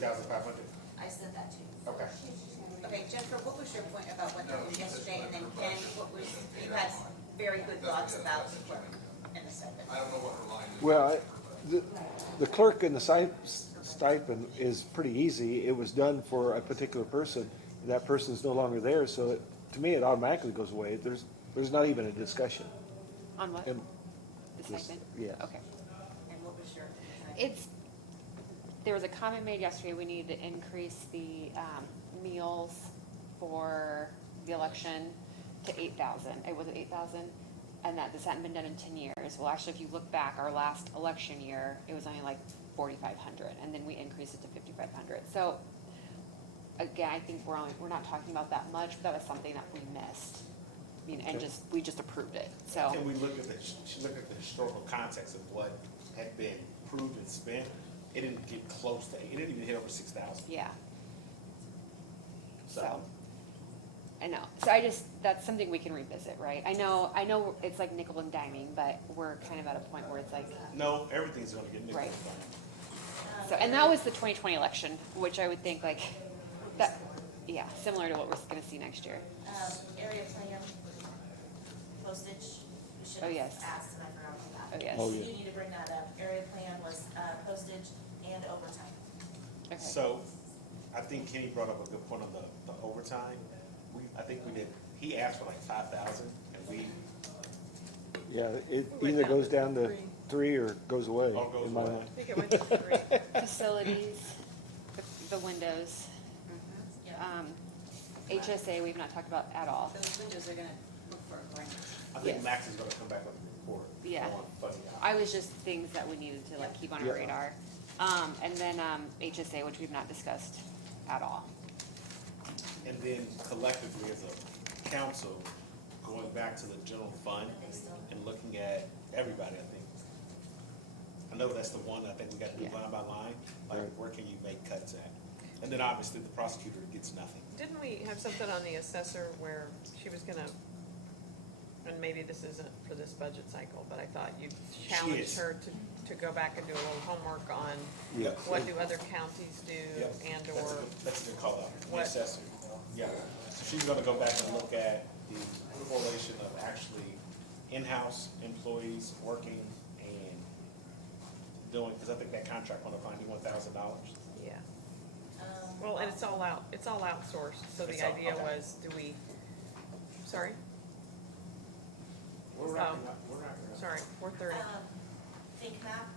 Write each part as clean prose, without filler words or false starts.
30,500. I sent that to you. Okay. Okay, Jennifer, what was your point about what happened yesterday, and then Ken, what was, you had very good thoughts about the clerk in a second. I don't know what her line is. Well, the clerk and the stipend is pretty easy. It was done for a particular person. That person is no longer there, so to me, it automatically goes away. There's not even a discussion. On what? And The this- stipend? yeah. Okay. And what was your? There was a comment made yesterday, we need to increase the, meals for the election to 8,000. It was 8,000, and that this hadn't been done in 10 years. Well, actually, if you look back, our last election year, it was only like 4,500, and then we increased it to 5,500. So, again, I think we're not talking about that much, but that was something that we missed. I mean, and Okay. we just approved it, so. And we looked at she looked at the historical context of what had been approved and spent. It didn't get close to, it didn't even hit over 6,000. Yeah, So, so, I know, so that's something we can revisit, right? I know it's like nickel and diming, but we're kind of at a point where it's like, no, everything's gonna get nickel Right. and dimed. so, and that was the 2020 election, which I would think like, that, yeah, similar to what we're gonna see next year. Area plan, postage, we should Oh, have yes. asked, and I forgot about Oh, that. yes. Oh, You yeah. need to bring that up. Area plan was, postage and overtime. Okay. So, I think Kenny brought up a good point on the overtime. I think we did, he asked for like 5,000, and we, Yeah, it went either down goes to down to 3. 3 or goes away. Or goes in my away. mind. I think it went to 3. Facilities, the windows, Yeah. HSA, we've not talked about at all. Those windows are gonna look for a grant. I think Yes. Max is gonna come back with a report. Yeah. on funding out. I was just things that we needed to like keep on our Yeah. radar. And then, HSA, which we've not discussed at all. And then collectively as a council, going back to the general fund and looking at everybody, I think. I know that's the one I think we got to do Yeah. line by line, like Right. where can you make cuts at? And then obviously the prosecutor gets nothing. Didn't we have something on the assessor where she was gonna, and maybe this isn't for this budget cycle, but I thought you challenged is. her to go back and do a little homework on Yeah. what do other counties do Yep. and That's a or, good- That's a good call out, the What? assessor. Yeah, so she's gonna go back and look at the correlation of actually in-house employees working and doing, because I think that contract went up $91,000. yeah. Well, and it's all outsourced, so It's the all- idea okay. was, sorry, We're wrapping up, we're wrapping up. sorry, 4:30. Think map,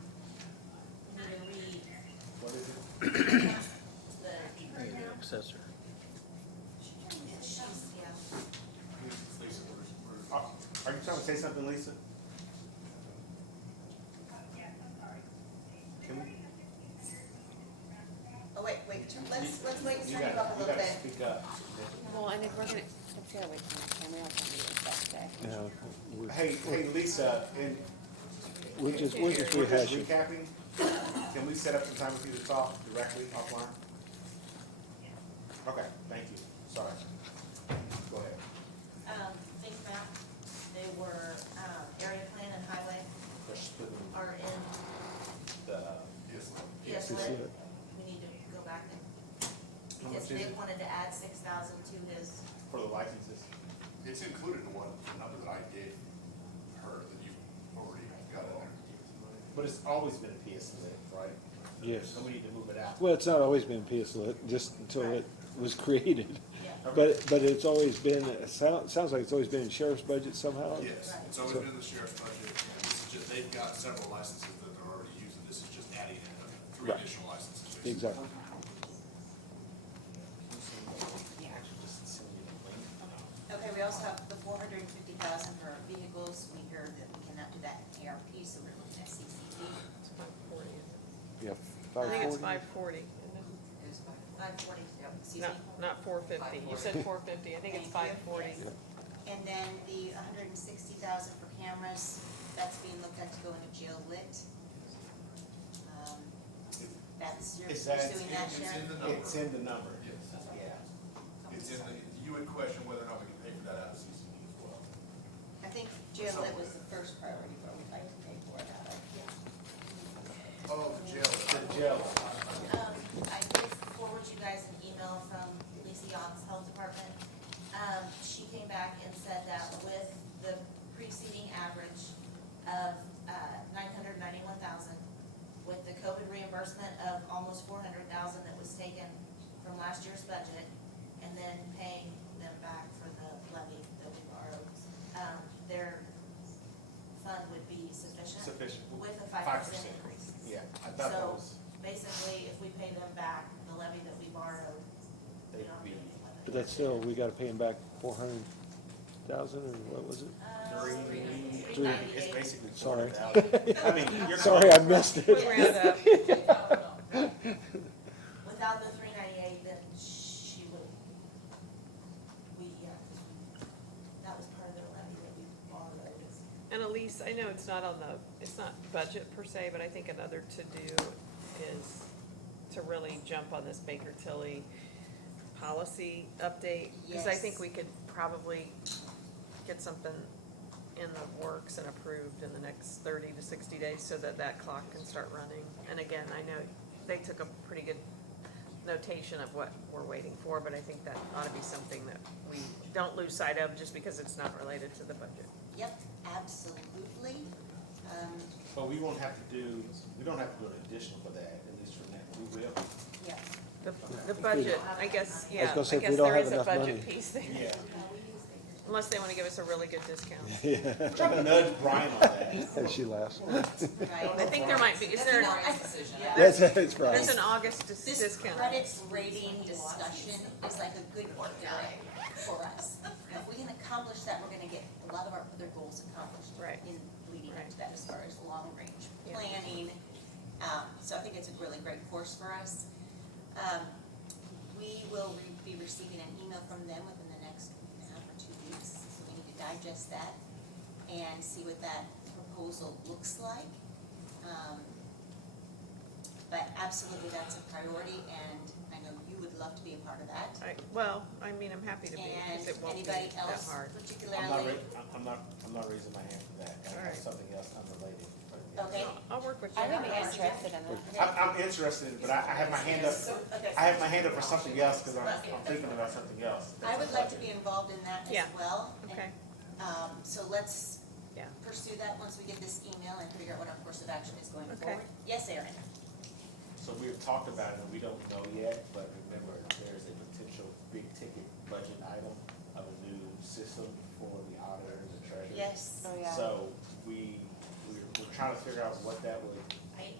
we need to read What is it? the. Assessor. She's, yeah. Are you trying to say something, Lisa? Can we? Oh, wait, let's wait, You turn it gotta, up a you little gotta bit. speak up. Well, and if we're gonna, let's gotta wait till next time, we don't have to do this today. Yeah, we're- Hey, Lisa, and we're just we're just rehashing. recapping. Can we set up some time for you to talk directly offline? Okay, thank you. Sorry. Go ahead. Think map, they were, area plan and highway They're splitting are in the, PS To see lit. it. We need to go back and, How because much is they it? wanted to add 6,000 to his, for the licenses. It's included in the number that I gave her that you already got in there. But it's always been a PS lit, right? Yes. So we need to move it out. Well, it's not always been PS Lit, just until it was created. yeah. Okay. But it's always been, it sounds like it's always been in sheriff's budget somehow. Yes, it's always been in the sheriff's budget, and this is just, they've got several licenses that they're already using, this is just adding in 3 Right. additional licenses. basically. Exactly. Okay, we also have the 450,000 for vehicles. We hear that we cannot do that in ARP, so we're looking at CCT. It's 540. Yeah, I think it's 540. 540, isn't it? It was 540, yep, excuse No, me. not 450. You said 450. I think it's Thank you. 540. Yes. And then the 160,000 for cameras, that's being looked at to go into jail lit. That's, you're Is that- pursuing that, It's in Sharon? the number. It's in the number. Yes. Yeah. It's in the, you would question whether or not we can pay for that out of CCD as well. I think jail lit was the first priority, but we'd like to pay for it out of. Oh, the jail. The jail. I did reimbursement of almost 400,000 that was taken from last year's budget, and then paying them back for the levy that we borrowed. Their fund would be sufficient with a 5% increase. Yeah, I thought that So was, basically, if we pay them back the levy that we borrowed, we they'd don't be need any levy. But that's still, we gotta pay him back 400,000 or what was it? it's 398. basically Sorry. 400,000. I mean, you're. Sorry, I missed it. Round up. Without the 398, then she would, that was part of the levy that we borrowed. And Elise, I know it's not on the, it's not budget per se, but I think another to-do is to really jump on this Baker Tilly policy update. Because I think Yes. we could probably get something in the works and approved in the next 30 to 60 days so that that clock can start running. And again, I know they took a pretty good notation of what we're waiting for, but I think that ought to be something that we don't lose sight of just because it's not related to the budget. Yep, absolutely. But we won't have to do, we don't have to do an additional for that, at least for now. We will. Yeah. The budget, I guess, yeah, gonna say, I if we guess don't there have is a enough budget money. piece there. Yeah. Unless they wanna give us a really good discount. I'm trying to nudge Brian on that. And she laughs. I Right. think there might be, is there, That's right. there's an August This discount. credit rating discussion is like a good work area for us. If we can accomplish that, we're gonna get a lot of our other goals accomplished. Right. In leading up Right. to that as far as long-range Yeah. planning. So I think it's a really great course for us. We will be receiving an email from them within the next week and a half or 2 weeks. So we need to digest that and see what that proposal looks like. But absolutely, that's a priority, and I know you would love to be a part of that. Well, I mean, I'm happy to be, And because it won't be anybody that else hard. I'm not, particularly? I'm not raising my hand for that. I have Alright. something else unrelated. but yeah. Okay. I'll work with you. I would be Yeah. interested in that. I'm interested in it, but I have my hand up, I have my hand up for something else, because I'm thinking about something else. I would like to be involved in that Yeah. as well. And, Okay, So let's yeah. pursue that once we get this email and figure out what our course of action is going Okay. forward. Yes, Erin? So we've talked about it, and we don't know yet, but remember, there's a potential big ticket budget item of a new system for the auditor and the treasurer. Yes. Oh, yeah. So we're trying to figure out what that would,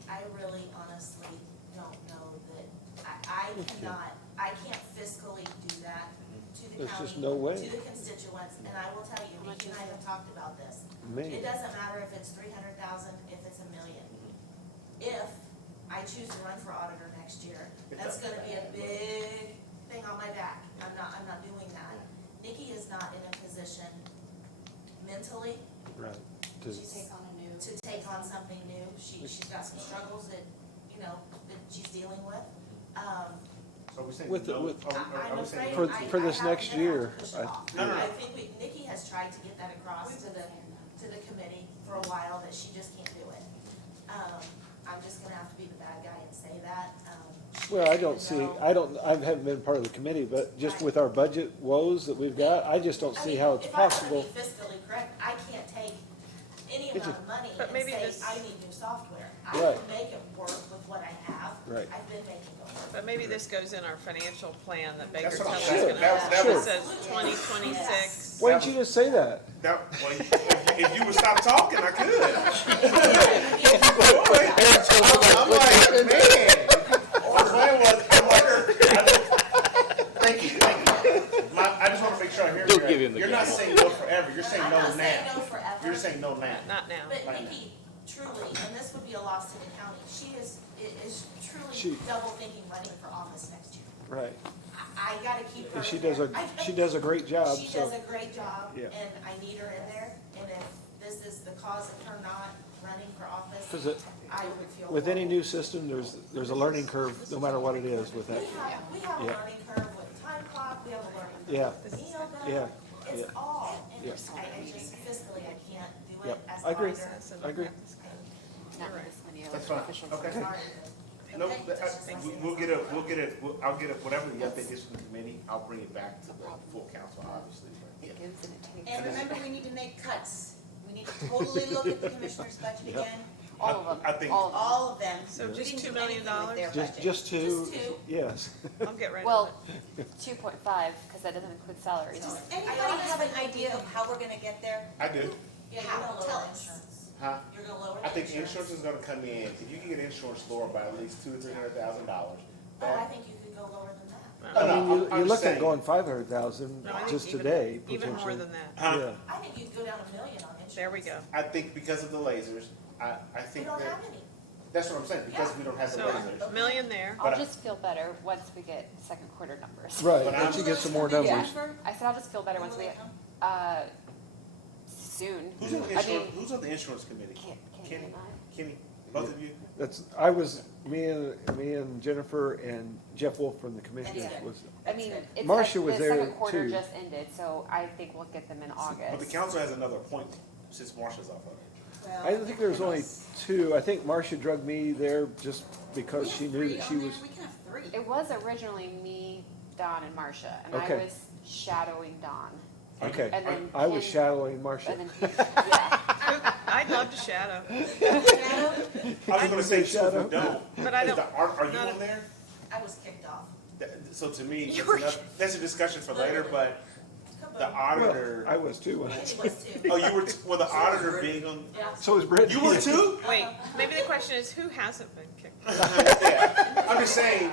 I really honestly don't know that, I can't fiscally do that to the There's county, just no way. to the constituents, and I will tell you, Nikki and I have talked about this. It Man, doesn't matter if it's 300,000, if it's $1 million. If I choose to run for auditor next year, that's gonna be a big thing on my back. I'm not doing that. Nikki is not in a position mentally right. To- to take on something new. She's got some struggles that, that she's dealing with. so we saying With the- no? with- I'm we saying afraid no? For this I next have year, to push it I- off. No, no, no. I think Nikki has tried to get that across to the committee for a while, that she just can't do it. I'm just gonna have to be the bad guy and say that. Well, I don't see, I haven't been part of the committee, but just with our budget woes that we've got, I just don't see how it's possible. If I want to be fiscally correct, I can't take any It's amount of money But and maybe say, this- I need new software. I Right. can make it work with what I have. Right. I've been making it work. But maybe this goes in our financial plan that Baker That's what I'm Tilly's saying. gonna, That that was- says 2026. Why didn't you just say that? Well, if you would stop talking, I could. I'm like, man. What I'm saying was, I wonder, thank you. I just want to make sure I hear you right. You're not saying no forever, you're saying I'm no not saying now. no forever. You're saying no now. Not now. But Right Nikki, truly, and this would be a loss to the county, she is truly She- double thinking running for office next year. Right. I gotta keep her And she in does there. she does a great job, She so. does a great job, Yeah. and I need her in there, and if this is the cause of her not running for office, 'Cause it- I would feel. With any horrible. new system, there's a learning curve, no matter what it is with that. We have a Yeah. learning curve with time clock, we have a learning curve Yeah. with email Yeah. bill, it's Yeah. all, and Yeah. I just fiscally, I can't do Yep. it as I agree. auditor. I agree. Not with this many That's fine. officials. Okay. Sorry. No, Okay, that's just my we'll get it, I'll get it, whatever the update is from the committee, I'll bring it back to the full council, obviously. but yeah. It gives and it takes. And remember, we need to make cuts. We need to totally look at the commissioner's budget Yep. again All of them, I think- all of them. All of them. So We just didn't $2 do million? anything with their budget. Just two, Just two. yes. I'll get right on Well, it. 2.5, because that doesn't include salaries. Does anybody have an idea of how we're gonna get there? I do. Yeah, you're How? gonna Tell lower us. insurance. Huh? You're gonna lower I the think insurance. insurance is gonna come in, if you can get insurance lowered by at least $200,000 or $300,000. Oh, I think you could go lower than that. I No, mean, no, you I'm look at saying- going 500,000 No, I think just even- today, Even more potentially. than that. Huh? Yeah. I think you could go down $1 million on insurance. There we go. I think because of the lasers, I We think don't that, have any. that's what I'm saying, because Yeah. we don't have the So, lasers. $1 million there. I'll But I- just feel better once we get second quarter numbers. Right, But once you get some more Yeah. numbers. I said I'll just feel better once we get, soon. Who's on the I insurance, mean, who's on the insurance committee? Kenny Kenny? and I. Kenny, both of you? Me and Jennifer and Jeff Wolf from the commissioners That's was, I mean, it's Marcia like was the there, second quarter too. just ended, so I think we'll get them in August. But the council has another appointment since Marcia's off of it. Well, I think there was only two. I think Marcia drugged me there just because she knew that she was, We can have three. It was originally me, Dawn, and Marcia, and I Okay. was shadowing Dawn. okay. And then I was Ken- shadowing Marcia. And then, yeah, I'd love to shadow. I was gonna say too, if we don't. But I is don't- the- Are you not on a- there? I was kicked off. So to me, You that's were- that's a discussion for later, but the Kaboom. auditor. I was too. Andy was too. Oh, you were, well, the auditor being on, Yeah. So was Brittany. you were too? Wait, maybe the question is, who hasn't been kicked? Yeah, I'm just saying,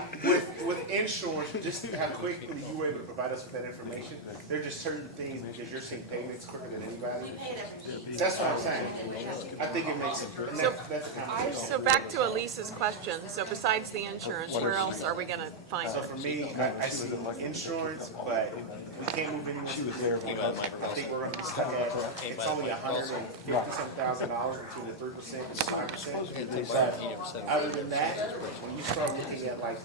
with insurance, just how quickly you were able to provide us with that information, there are just certain things, because you're seeing payments quicker than We anybody. paid every week. That's what I'm saying. I think it makes it, and that's a conversation. So back to Elise's question, so besides the insurance, where else are we gonna find So it? for me, I see insurance, but we can't move anyone. She was there. I think we're gonna look at, it's only $150,000 between the 3% and 5%. Other than that, when you start looking at like,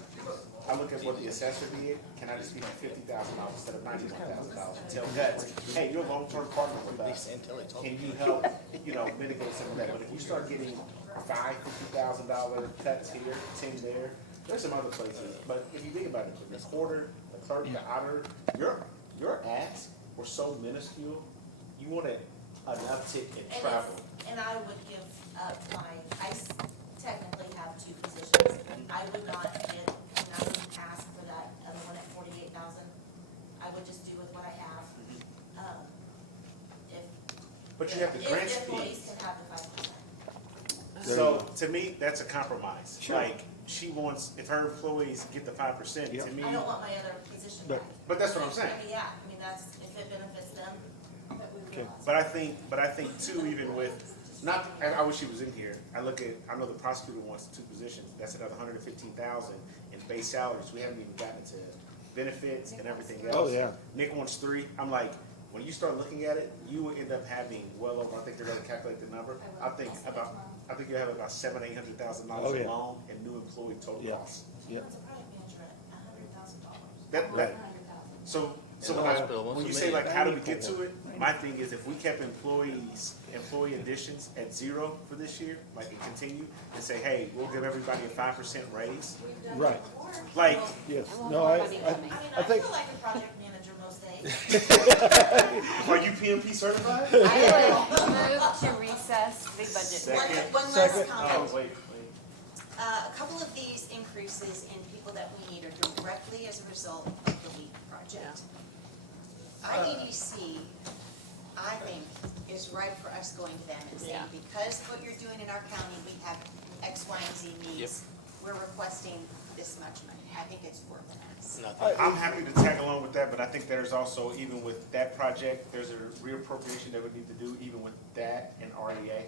I look at what the assessor did, can I just give you $50,000 instead of $91,000? Tell Guts, hey, you're a long-term partner with us, can you help, mitigate some of that? But if you start getting $50,000 cuts here, 10 there, there's some other places. But if you think about it, the recorder, the clerk, the auditor, your asks were so minuscule, you wanted an uptick in travel. And I would give up technically have two positions. I would not get, and I wouldn't ask for that other one at 48,000. I would just do with what I have. But you have the grant If employees fees. can have the 5%. So to me, that's a compromise. Sure. Like, she wants, if her employees get the 5%, to me, I don't want my other position But- back. but that's what I'm saying. Yeah, I mean, that's, if it benefits them, that we Okay. realize. But I think too, even with, not, and I wish she was in here, I know the prosecutor wants 2 positions, that's another 115,000 in base salaries, we haven't even gotten to benefits and everything else. Oh, yeah. Nick wants 3, I'm like, when you start looking at it, you will end up having well over, I think they're gonna calculate the number, I think you have about $700,000-800,000 Oh, yeah. alone in new employee total Yeah. costs. Yeah. What's a project manager at $100,000? So when you say like, how do we get to it? My thing is if we kept employee additions at 0 for this year, like and continue, and say, hey, we'll give everybody a 5% raise, Right, like, yes. I won't No, have I, money coming. I I think, feel like a project manager most days. are you PMP certified? I would move to recess the budget. Second. One last Second. Oh, comment. wait. A couple of these increases in people that we need are directly as a result of the LEAP project. IEDC, I think, is right for us going to them and saying, Yeah. because what you're doing in our county, we have X, Y, and Z needs. We're requesting this much money. I think it's worth an ask. I'm happy to tag along with that, but I think there's also, even with that project, there's a reappropriation that we need to do even with that and REA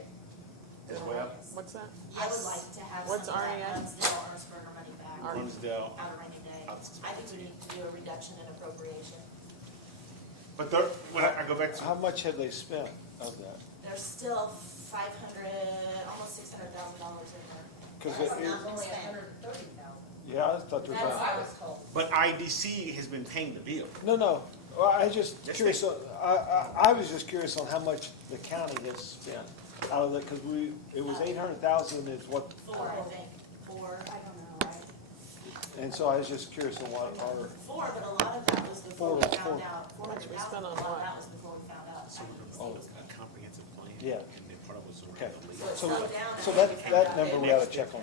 as well. What's that? I would like to have some What's of that REA? Armsdale, Armsburger money back Runsdale. out of rainy day. I think we need to do a reduction in appropriation. But when I go back to, how much have they spent of that? There's still 500, almost $600,000 in there. Because That's it, not been only spent. yeah, I thought there was. That's what I was told. but IDC has been paying the bill. No, well, I just Yes, curious, they- I was just curious on how much the county has spent out of it, because it was 800,000 is what, 4, I think. 4. I don't know. and so I was just curious on what our, 4, but a lot of that was before we Four. found out. How much we spent 400,000, on a lot of what? that was before we found out. IEDC was A comprehensive plan. Yeah. And then part of it was Okay, it's so, not down. so that number we ought to check on.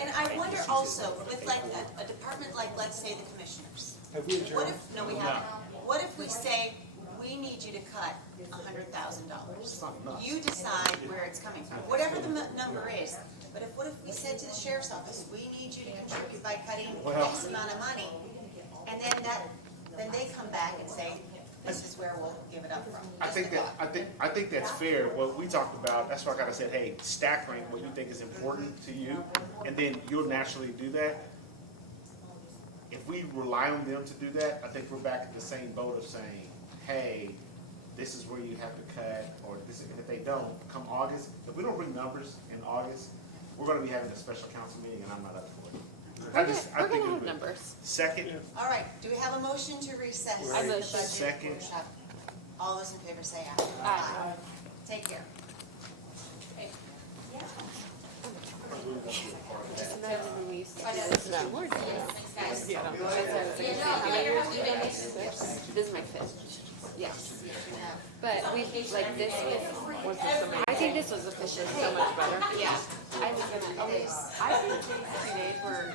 And I wonder also, with like a department like, let's say, the commissioners. Have we What adjourned? if, no, we haven't. What if we say, we need you to cut $100,000? You decide where it's coming from, whatever the number is. But what if we said to the sheriff's office, we need you to contribute by cutting X amount of money? And then they come back and say, this is where we'll give it up from. I think that, I think that's fair. What we talked about, that's why I kinda said, hey, stack rank what you think is important to you, and then you'll naturally do that. If we rely on them to do that, I think we're back at the same boat of saying, hey, this is where you have to cut, or this, if they don't, come August, if we don't bring numbers in August, we're gonna be having a special council meeting, and I'm not up for it. I We're think gonna it have would- numbers. Second, All right, do we have a motion to recess the I budget motion. Second. workshop? All those in favor say aye. Aye. Take care. Just imagine when we used to do this with awards. Thanks, guys. This is my fifth. Yes. But we, like, this was, I think this was officially so much better. Yeah. I think these 2 days were